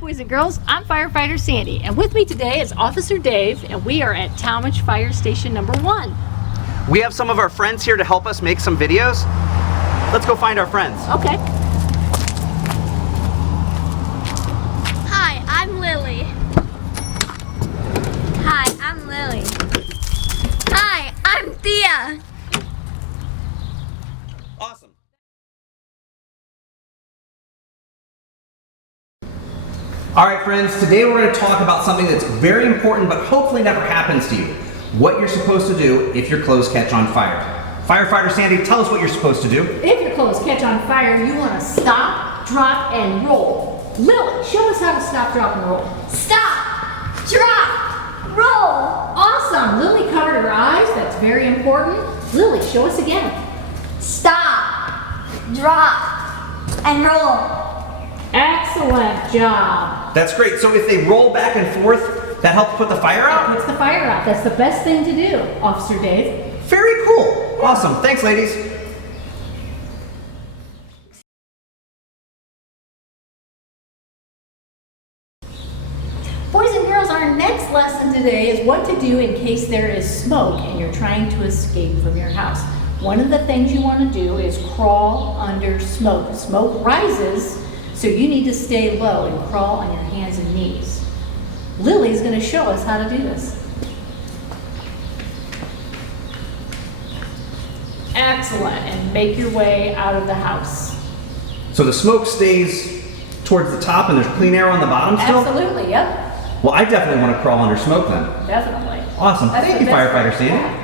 boys and girls, I'm Firefighter Sandy, and with me today is Officer Dave, and we are at Talmadge Fire Station number 1. We have some of our friends here to help us make some videos. Let's go find our friends. Okay. Hi, I'm Lily. Hi, I'm Lily. Hi, I'm Thea. Awesome. All right, friends, today we're going to talk about something that's very important but hopefully never happens to you. What you're supposed to do if your clothes catch on fire. Firefighter Sandy, tell us what you're supposed to do. If your clothes catch on fire, you want to stop, drop, and roll. Lily, show us how to stop, drop, and roll. Stop, drop, roll. Awesome. Lily covered her eyes. That's very important. Lily, show us again. Stop, drop, and roll. Excellent job. That's great. So if they roll back and forth, that helps put the fire That out? puts the fire out. That's the best thing to do, Officer Dave. Very cool. Awesome. Thanks, ladies. Boys and girls, our next lesson today is what to do in case there is smoke and you're trying to escape from your house. One of the things you want to do is crawl under smoke. Smoke rises, so you need to stay low and crawl on your hands and knees. Lily's going to show us how to do this. Excellent, and make your way out of the house. So the smoke stays towards the top and there's clean air on the bottom still? Absolutely, yep, Well, I definitely want to crawl under smoke then. definitely. Awesome. That's Thank the you, best Firefighter thing. Sandy.